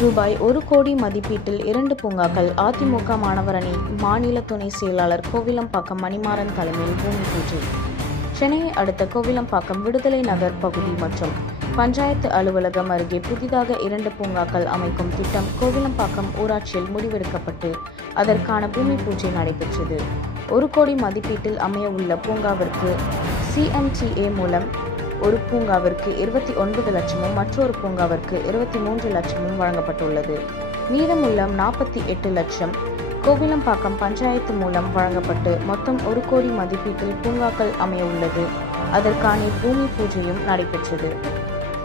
ரூபாய் 1 கோடி மதிப்பீட்டில் 2 பூங்காக்கள். அதிமுக மாணவர் அணி மாநில துணை செயலாளர் கோவிலம்பாக்கம் மணிமாறன் தலைமையில் பூமி பூஜை. சென்னையை அடுத்த கோவிலம்பாக்கம் விடுதலை நகர் பகுதி மற்றும் பஞ்சாயத்து அலுவலகம் அருகே புதிதாக 2 பூங்காக்கள் அமைக்கும் திட்டம் கோவிலம்பாக்கம் ஊராட்சியில் முடிவெடுக்கப்பட்டு அதற்கான பூமி பூஜை நடைபெற்றது. 1 கோடி மதிப்பீட்டில் அமைய உள்ள பூங்காவிற்கு CMTA மூலம் ஒரு பூங்காவிற்கு 29 லட்சமும் மற்றொரு பூங்காவிற்கு 23 லட்சமும் வழங்கப்பட்டுள்ளது. மீதமுள்ள 48 லட்சம் கோவிலம்பாக்கம் பஞ்சாயத்து மூலம் வழங்கப்பட்டு மொத்தம் 1 கோடி மதிப்பீட்டில் பூங்காக்கள் அமைய உள்ளது. அதற்கான பூமி பூஜையும் நடைபெற்றது.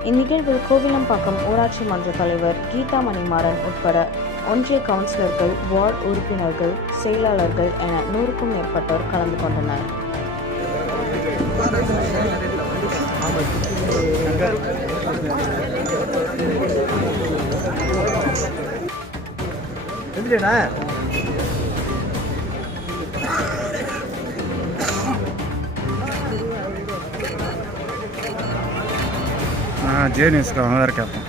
இந்நிகழ்வில் கோவிலம்பாக்கம் ஊராட்சி மன்ற தலைவர் கீதா மணிமாறன் உட்பட ஒன்றிய கவுன்சிலர்கள், வார்டு உறுப்பினர்கள், செயலாளர்கள் என 100க்கும் மேற்பட்டோர் கலந்து கொண்டனர். ஜேனியஸ்க்கு அவன் வேறு கேட்பான்.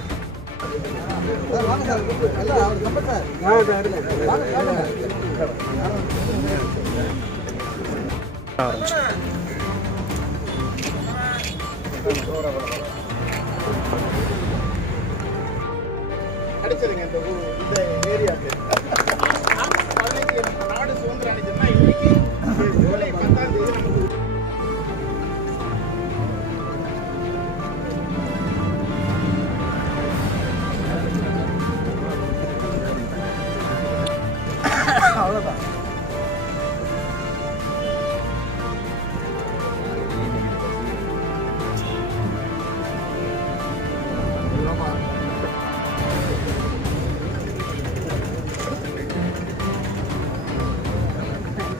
அடிச்சதுங்க இந்த ஏரியாவுக்கு நாடு சுதந்திரம் அடைஞ்சதுன்னா இன்னைக்கு ஜூலை 10